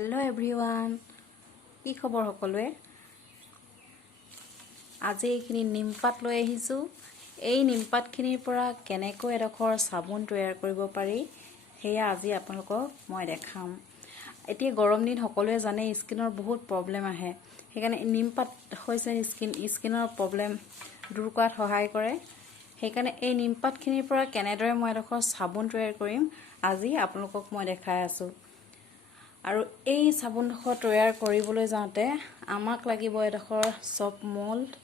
Hello everyone, কি খবৰ সকলোৱে আজি এইখিনি নিমপাত লৈ আহিছো এই নিমপাতখিনিৰ পৰা কেনেকৈ এডখৰ সাবুন তৈয়াৰ কৰিব পাৰি হেয়া আজি আপোনালোকক মই দেখাম এতিয়া গৰম দিন সকলোৱে জানে স্কিনৰ বহুত প্ৰবলেম আহে সেইকাৰণে নিমপাত হৈছে স্কিনৰ প্ৰবলেম দূৰ কৰাত সহায় কৰে সেইকাৰণে এই নিমপাতখিনিৰ পৰা কেনেদৰে মই এডখৰ সাবুন তৈয়াৰ কৰিম আজি আপোনালোকক মই দেখাই আছো আৰু এই সাবুনডখৰ তৈয়াৰ কৰিবলৈ যাওঁতে আমাক লাগিব এডখৰ সপ মোল্ড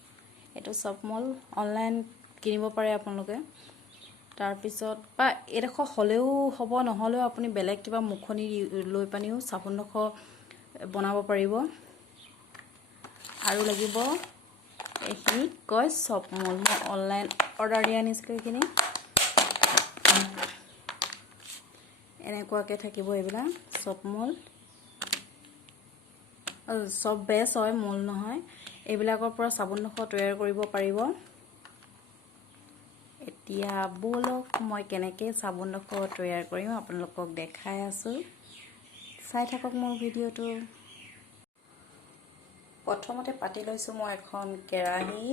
এটো সপ মোল্ড অনলাইন কিনিব পাৰে আপোনালোকে তাৰ পিছত বা এডখৰ হলেও হ'ব নহলেও আপুনি বেলেগ কিবা মুখনি লৈ পানিও সাবুনডখৰ বনাব পাৰিব আৰু লাগিব এইখিনি কয় সপ মোল্ড মই অনলাইন অৰ্ডাৰ দি আনিছিলো এইখিনি এনেকুৱাকে থাকিব এইবিলা সপ মোল্ড সব বেছ হয় মোল্ড নহয় এইবিলাকৰ পৰা সাবুনডখৰ তৈয়াৰ কৰিব পাৰিব এতিয়া বলক মই কেনেকৈ সাবুনডখৰ তৈয়াৰ কৰিম আপোনালোকক দেখাই আছো চাই থাকক মোৰ ভিডিঅটো প্ৰথমতে পাতি লৈছো মই এখন কেৰাহী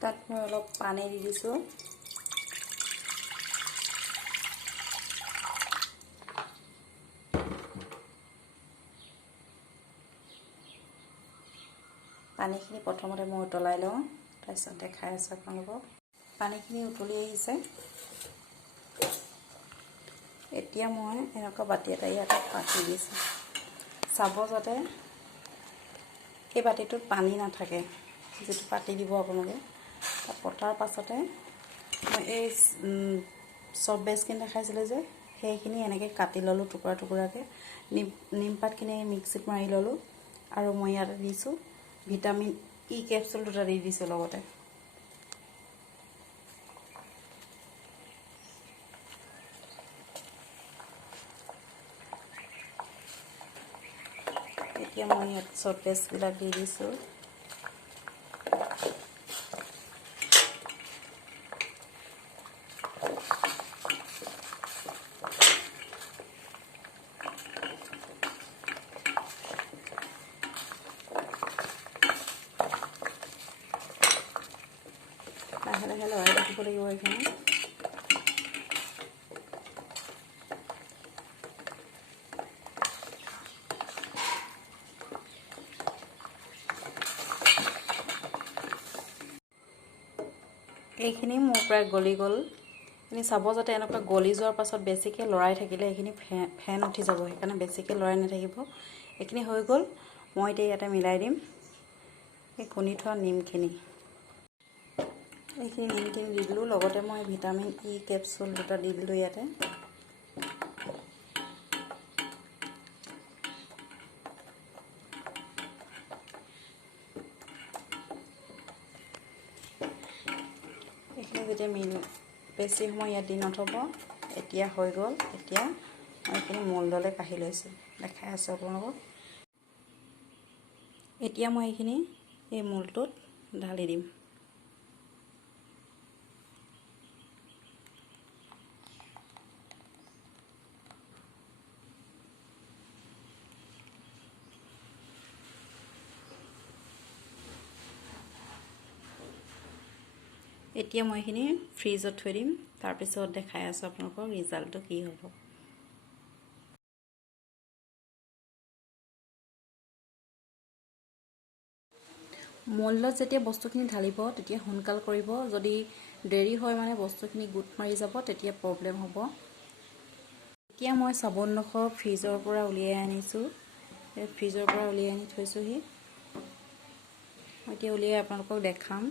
তাত মই অলপ পানী দি দিছো পানীখিনি প্ৰথমতে মই উতলাই লওঁ তাৰপিছত দেখাই আছো আপোনালোকক পানীখিনি উতলি আহিছে এতিয়া মই এনেকুৱা বাটি এটা ইয়াত পাতি দিছো চাব যাতে এই বাটিটোত পানী নাথাকে যেটো পাতি দিব আপোনালোকে পটাৰ পাছতে মই এই সব বেছখিনি দেখাইছিলে যে সেইখিনি এনেকৈ কাটি ললো টুকুৰা টুকুৰাকে নিমপাতখিনি মিক্সিত মাৰি ললো আৰু মই ইয়াত দিছো ভিটামিন ই ক্যাপসুল দুটা দি দিছো লগতে এতিয়া মই ইয়াত সব বেছবিলাক দি দিছো লাহে লাহে লৰাই ৰাখিব লাগিব এইখিনি এইখিনি মোৰ প্ৰায় গলি গল এনে চাব যাতে এনেকুৱা গলি যোৱাৰ পাছত বেছিকৈ লৰাই থাকিলে এইখিনি ফেন উঠি যাব সেইকাৰণে বেছিকৈ লৰাই নাথাকিব এইখিনি হৈ গল মই এতিয়া ইয়াতে মিলাই দিম এই খুনি থোৱা নিমখিনি এইখিনি নিমখিনি দি দিলোঁ লগতে মই ভিটামিন ই ক্যাপসুল দুটা দি দিলোঁ ইয়াতে এইখিনি যেতিয়া বেছি সময় ইয়াত দি নথব এতিয়া হৈ গ'ল এতিয়া মই এইখিনি মোল্ডলৈ কাঢ়ি লৈছোঁ দেখাই আছোঁ আপোনালোকক এতিয়া মই এইখিনি এই মোল্ডটোত ঢালি দিম এতিয়া মই এইখিনি ফ্ৰিজত থৈ দিম তাৰ পিছত দেখাই আছো আপোনালোকৰ ৰিজাল্টটো কি হ'ব মোল্ডত যেতিয়া বস্তুখিনি ঢালিব তেতিয়া সোনকাল কৰিব যদি দেৰি হয় মানে বস্তুখিনি গুট মাৰি যাব তেতিয়া প্ৰবলেম হ'ব এতিয়া মই সাবুনডখৰ ফ্ৰিজৰ পৰা উলিয়াই আনিছো ফ্ৰিজৰ পৰা উলিয়াই আনি থৈছোহি মই এতিয়া উলিয়াই আপোনালোকক দেখাম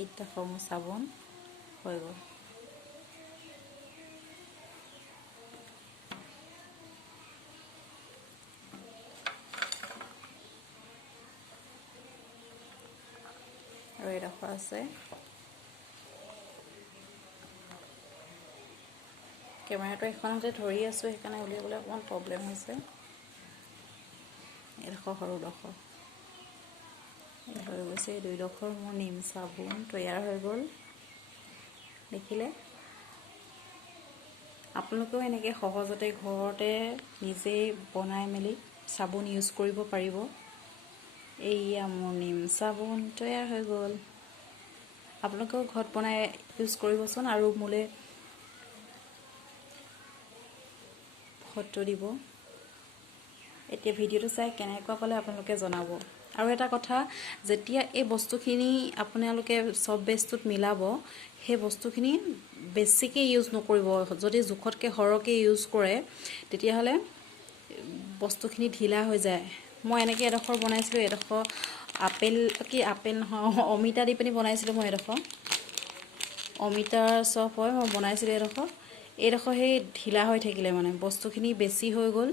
এইটা ফৰ্ম সাবুন হৈ গ'ল আৰু এডোখৰ আছে কেমেৰাটো এখন হাতে ধৰি আছোঁ, সেইকাৰণে উলিয়াবলৈ অকণমান প্ৰব্লেম হৈছে। এডোখৰ সৰুডোখৰ হৈ গৈছে, 2ডোখৰ মোৰ নিম চাবোন তৈয়াৰ হৈ গ'ল। দেখিলে? আপোনালোকেও এনেকৈ সহজতে ঘৰতে নিজেই বনাই মেলি চাবোন ইউজ কৰিব পাৰিব। এইয়া মোৰ নিম চাবোন তৈয়াৰ হৈ গ'ল। আপোনালোকেও ঘৰত বনাই ইউজ কৰিবচোন আৰু মোলৈ ফটো দিব। এতিয়া ভিডিঅ'টো চাই কেনেকুৱা পালে আপোনালোকে জনাব। আৰু এটা কথা, যেতিয়া এই বস্তুখিনি আপোনালোকে চব বেষ্টটোত মিলাব, সেই বস্তুখিনি বেছিকৈ ইউজ নকৰিব। যদি জোখতকৈ সৰহকৈ ইউজ কৰে তেতিয়াহ'লে বস্তুখিনি ঢিলা হৈ যায়। মই এনেকৈ এডোখৰ বনাইছিলোঁ, এডোখৰ আপেল নহয়, অমিতা দি পিনি বনাইছিলোঁ। মই এডোখৰ অমিতাৰ চপ হয়, মই বনাইছিলোঁ এইডোখৰ সেই ঢিলা হৈ থাকিলে, মানে বস্তুখিনি বেছি হৈ গ'ল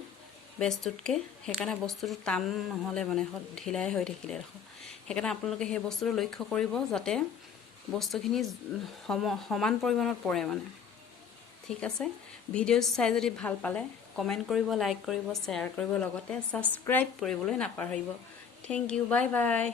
বেষ্টটোতকৈ, সেইকাৰণে বস্তুটো টান নহ'লে, মানে ঢিলাই হৈ থাকিলে এডোখৰ। সেইকাৰণে আপোনালোকে সেই বস্তুটো লক্ষ্য কৰিব যাতে বস্তুখিনি সমান পৰিমাণত পৰে মানে। ঠিক আছে, ভিডিঅ' চাই যদি ভাল পালে কমেণ্ট কৰিব, লাইক কৰিব, শ্বেয়াৰ কৰিব, লগতে ছাবস্ক্ৰাইব কৰিবলৈ নাপাহৰিব। Thank you, bye by.